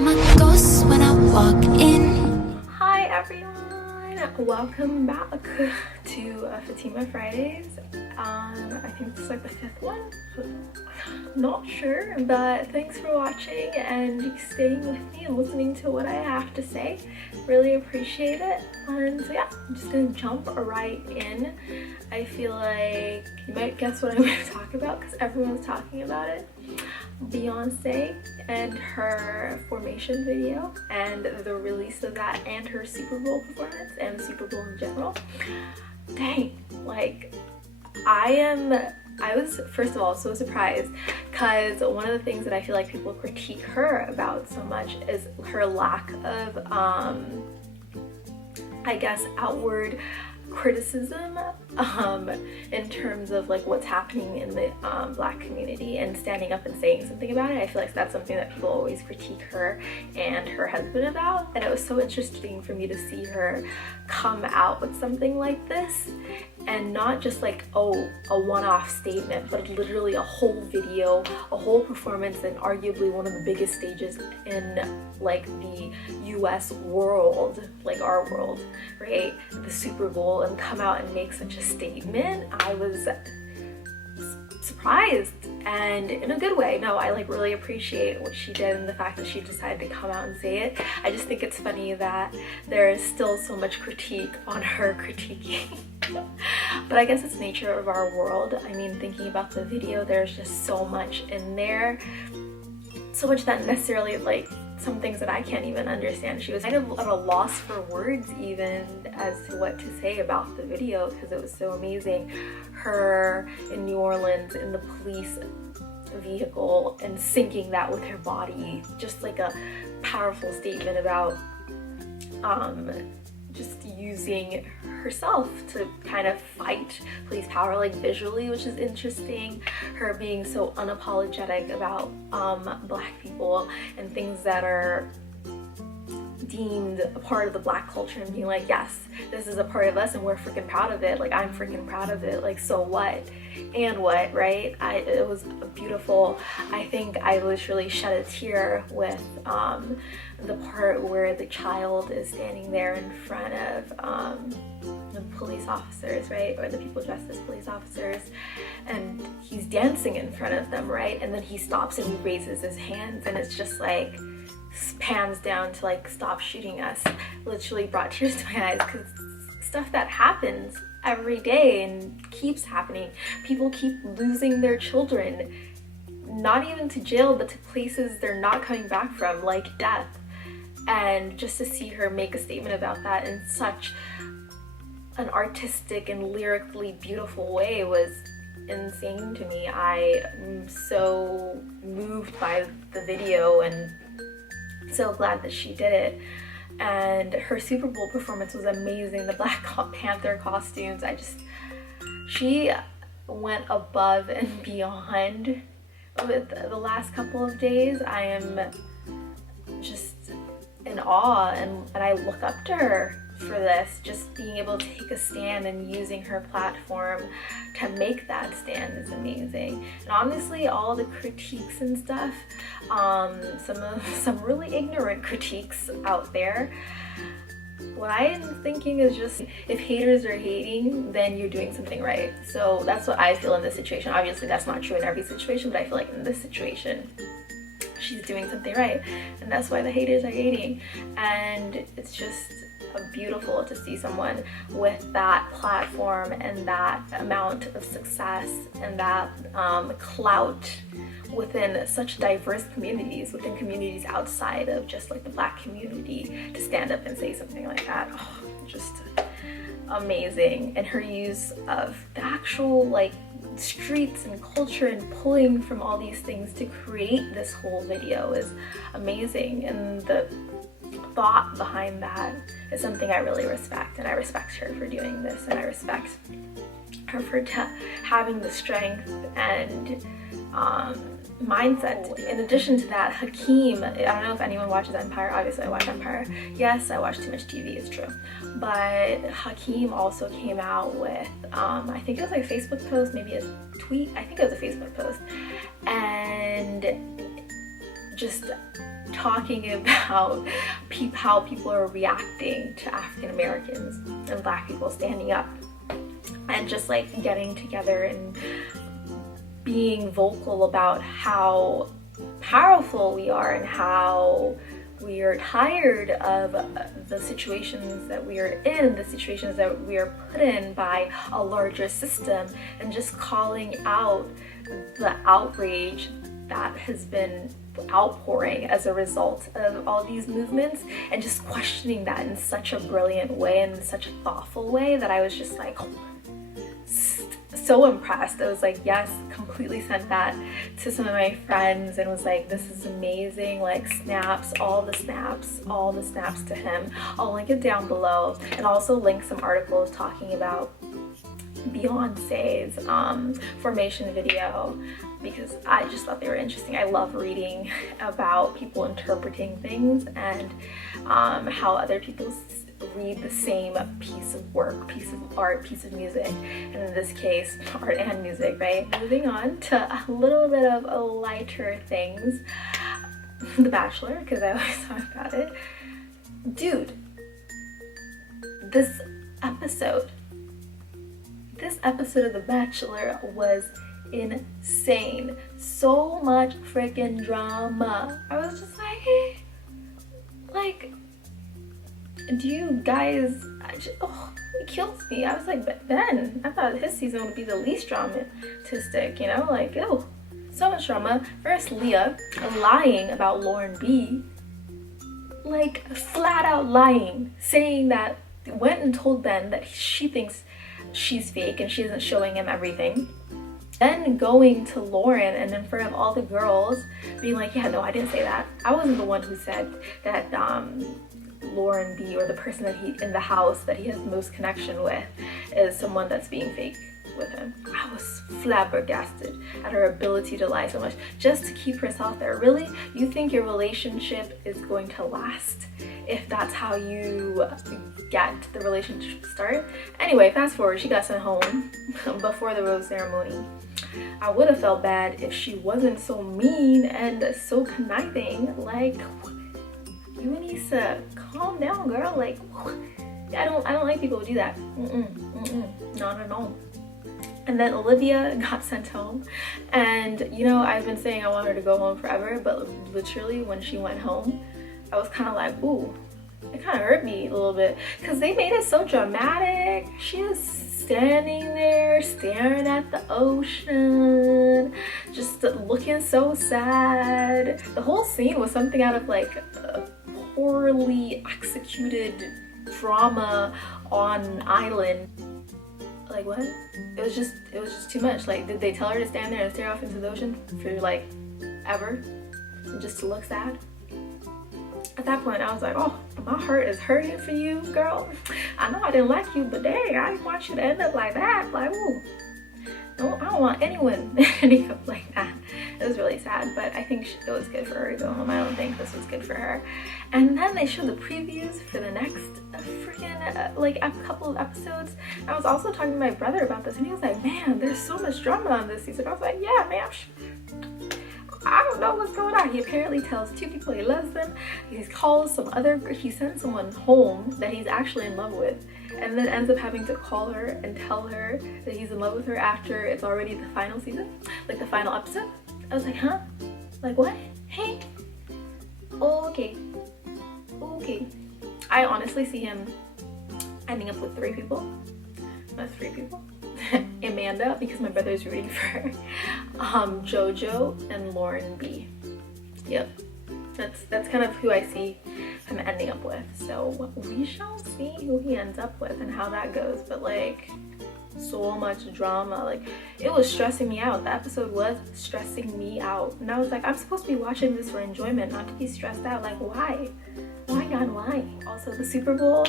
I'm a ghost when I walk in. Hi everyone, welcome back to Fatima Fridays. I think this is like the 5th one, not sure, but thanks for watching and staying with me and listening to what I have to say. Really appreciate it. And so yeah, I'm just gonna jump right in. I feel like you might guess what I'm going to talk about because everyone's talking about it. Beyonce and her Formation video and the release of that, and her Super Bowl performance and the Super Bowl in general. Dang, like I was first of all so surprised because one of the things that I feel like people critique her about so much is her lack of I guess outward criticism in terms of like what's happening in the Black community and standing up and saying something about it. I feel like that's something that people always critique her and her husband about, and it was so interesting for me to see her come out with something like this, and not just like, oh, a one-off statement, but literally a whole video, a whole performance, and arguably one of the biggest stages in like the US world, like our world, right? The Super Bowl, and come out and make such a statement. I was surprised, and in a good way. No, I like really appreciate what she did and the fact that she decided to come out and say it. I just think it's funny that there is still so much critique on her critiquing. But I guess it's nature of our world. I mean, thinking about the video, there's just so much in there, so much that necessarily like some things that I can't even understand. She was kind of at a loss for words even as to what to say about the video because it was so amazing. Her in New Orleans in the police vehicle and syncing that with her body, just like a powerful statement about just using herself to kind of fight police power, like visually, which is interesting. Her being so unapologetic about Black people and things that are deemed a part of the Black culture, and being like, yes, this is a part of us and we're freaking proud of it. Like, I'm freaking proud of it. Like, so what? And what, right? It was beautiful. I think I literally shed a tear with the part where the child is standing there in front of the police officers, right? Or the people dressed as police officers, and he's dancing in front of them, right? And then he stops and he raises his hands, and it's just like pans down to like, stop shooting us. Literally brought tears to my eyes because stuff that happens every day and keeps happening. People keep losing their children, not even to jail, but to places they're not coming back from, like death. And just to see her make a statement about that in such an artistic and lyrically beautiful way was insane to me. I am so moved by the video and so glad that she did it. And her Super Bowl performance was amazing. The Black Panther costumes, she went above and beyond with the last couple of days. I am just in awe, and I look up to her for this, just being able to take a stand and using her platform to make that stand is amazing. And honestly, all the critiques and stuff, some really ignorant critiques out there, what I am thinking is just, if haters are hating, then you're doing something right. So that's what I feel in this situation. Obviously that's not true in every situation, but I feel like in this situation she's doing something right, and that's why the haters are hating. And it's just beautiful to see someone with that platform and that amount of success and that clout within such diverse communities, within communities outside of just like the Black community, to stand up and say something like that. Oh, just amazing. And her use of the actual like streets and culture and pulling from all these things to create this whole video is amazing. And the thought behind that is something I really respect, and I respect her for doing this, and I respect her for having the strength and mindset. In addition to that, Hakeem, I don't know if anyone watches Empire. Obviously I watch Empire. Yes, I watch too much TV, it's true. But Hakeem also came out with, I think it was like a Facebook post, maybe a tweet. I think it was a Facebook post. And just talking about how people are reacting to African Americans and Black people standing up, and just like getting together and being vocal about how powerful we are and how we are tired of the situations that we are in, the situations that we are put in by a larger system, and just calling out the outrage that has been outpouring as a result of all these movements, and just questioning that in such a brilliant way and in such a thoughtful way that I was just like so impressed. I was like, yes, completely sent that to some of my friends and was like, this is amazing, like snaps, all the snaps to him. I'll link it down below, and also link some articles talking about Beyonce's formation video, because I just thought they were interesting. I love reading about people interpreting things and how other people read the same piece of work, piece of art, piece of music, and in this case, art and music, right? Moving on to a little bit of lighter things. The Bachelor, because I always talk about it. Dude, this episode of The Bachelor was insane. So much freaking drama. I was just like, do you guys, it kills me. I was like, but Ben, I thought his season would be the least dramatistic, you know, like, oh, so much drama. First, Leah lying about Lauren B, like flat out lying, saying that, went and told Ben that she thinks she's fake and she isn't showing him everything. Then going to Lauren and in front of all the girls being like, yeah, no, I didn't say that. I wasn't the one who said that Lauren B, or the person that he in the house that he has the most connection with, is someone that's being fake with him. I was flabbergasted at her ability to lie so much just to keep herself there. Really? You think your relationship is going to last if that's how you get the relationship started? Anyway, fast forward, she got sent home before the rose ceremony. I would have felt bad if she wasn't so mean and so conniving. Like, you need to calm down, girl. Like, I don't like people who do that. No. And then Olivia got sent home, and you know, I've been saying I want her to go home forever, but literally when she went home, I was kind of like, ooh, it kind of hurt me a little bit, because they made it so dramatic. She was standing there staring at the ocean, just looking so sad. The whole scene was something out of like a poorly executed drama on an island. Like, what? It was just too much. Like, did they tell her to stand there and stare off into the ocean for like ever, just to look sad? At that point, I was like, oh, my heart is hurting for you, girl. I know I didn't like you, but dang, I didn't want you to end up like that. Like, ooh, no, I don't want anyone ending up like that. It was really sad, but I think it was good for her to go home. I don't think this was good for her. And then they showed the previews for the next freaking like a couple of episodes. I was also talking to my brother about this, and he was like, man, there's so much drama on this season. I was like, yeah, man, I don't know what's going on. He apparently tells two people he loves them. He sends someone home that he's actually in love with, and then ends up having to call her and tell her that he's in love with her after it's already the final season, like the final episode. I was like, huh? Like, what? Hey? Okay. I honestly see him ending up with three people. Not three people. Amanda, because my brother's rooting for her. Jojo and Lauren B. Yep. That's kind of who I see him ending up with. So we shall see who he ends up with and how that goes. But like, so much drama. Like, it was stressing me out. The episode was stressing me out. And I was like, I'm supposed to be watching this for enjoyment, not to be stressed out. Like, why? Why God, why? Also, the Super Bowl,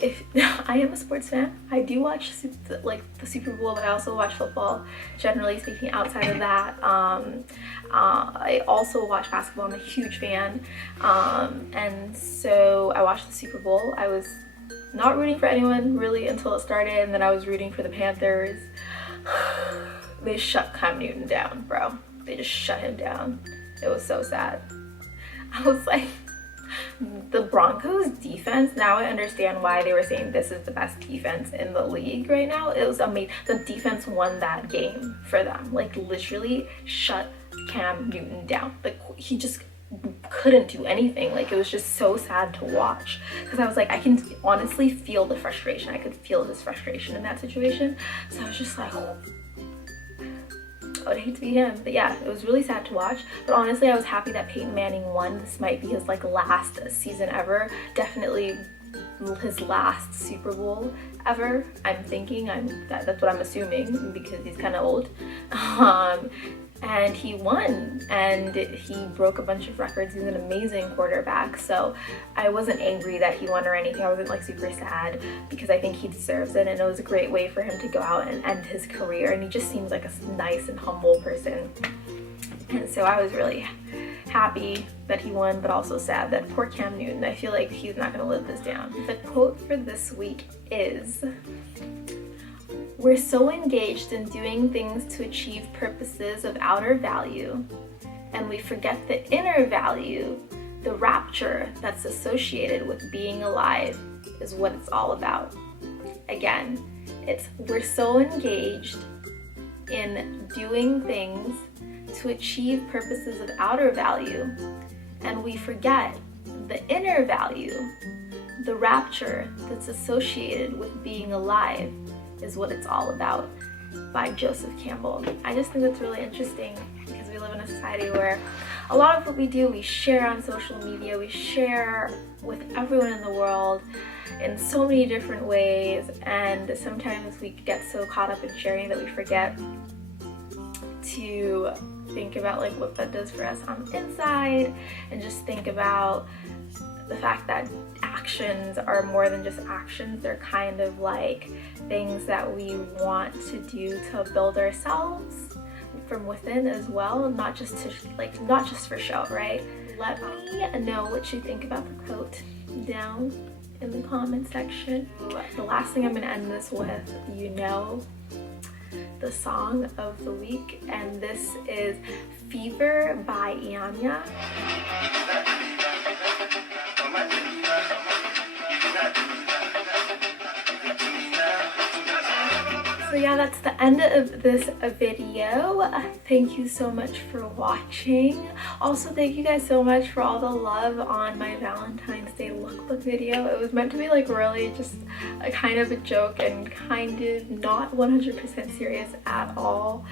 if I am a sports fan, I do watch the Super Bowl, but I also watch football, generally speaking. Outside of that, I also watch basketball. I'm a huge fan, and so I watched the Super Bowl. I was not rooting for anyone really until it started, and then I was rooting for the Panthers. They shut Cam Newton down, bro. They just shut him down. It was so sad. I was like, the Broncos defense, now I understand why they were saying this is the best defense in the league right now. It was amazing. The defense won that game for them. Like, literally shut Cam Newton down. Like, he just couldn't do anything. Like, it was just so sad to watch, because I was like, I can honestly feel the frustration. I could feel his frustration in that situation. So I was just like, oh, I would hate to be him. But yeah, it was really sad to watch. But honestly, I was happy that Peyton Manning won. This might be his like last season ever. Definitely his last Super Bowl ever. I'm thinking. That's what I'm assuming, because he's kind of old. And he won, and he broke a bunch of records. He's an amazing quarterback. So I wasn't angry that he won or anything. I wasn't like super sad, because I think he deserves it, and it was a great way for him to go out and end his career. And he just seems like a nice and humble person. And so I was really happy that he won, but also sad that poor Cam Newton, I feel like he's not gonna live this down. The quote for this week is, "We're so engaged in doing things to achieve purposes of outer value, and we forget the inner value, the rapture that's associated with being alive is what it's all about." Again, we're so engaged in doing things to achieve purposes of outer value, and we forget the inner value, the rapture that's associated with being alive is what it's all about, by Joseph Campbell. I just think that's really interesting, because we live in a society where a lot of what we do, we share on social media, we share with everyone in the world in so many different ways, and sometimes we get so caught up in sharing that we forget to think about like what that does for us on the inside, and just think about the fact that actions are more than just actions. They're kind of like things that we want to do to build ourselves from within as well, not just for show, right? Let me know what you think about the quote down in the comment section. The last thing I'm going to end this with, the song of the week, and this is Fever by Ianya. So yeah, that's the end of this video. Thank you so much for watching. Also, thank you guys so much for all the love on my Valentine's Day lookbook video. It was meant to be like really just a kind of a joke and kind of not 100% serious at all.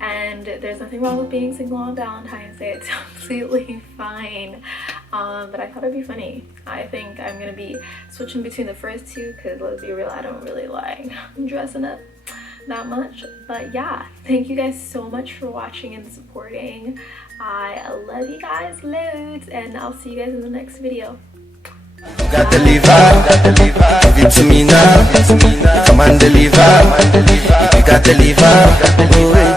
And there's nothing wrong with being single on Valentine's Day. It's completely fine. But I thought it'd be funny. I think I'm gonna be switching between the first two, because let's be real, I don't really like dressing up that much. But yeah, thank you guys so much for watching and supporting. I love you guys loads, and I'll see you guys in the next video. Got the liver, give it to me now. Come and deliver. You got the liver.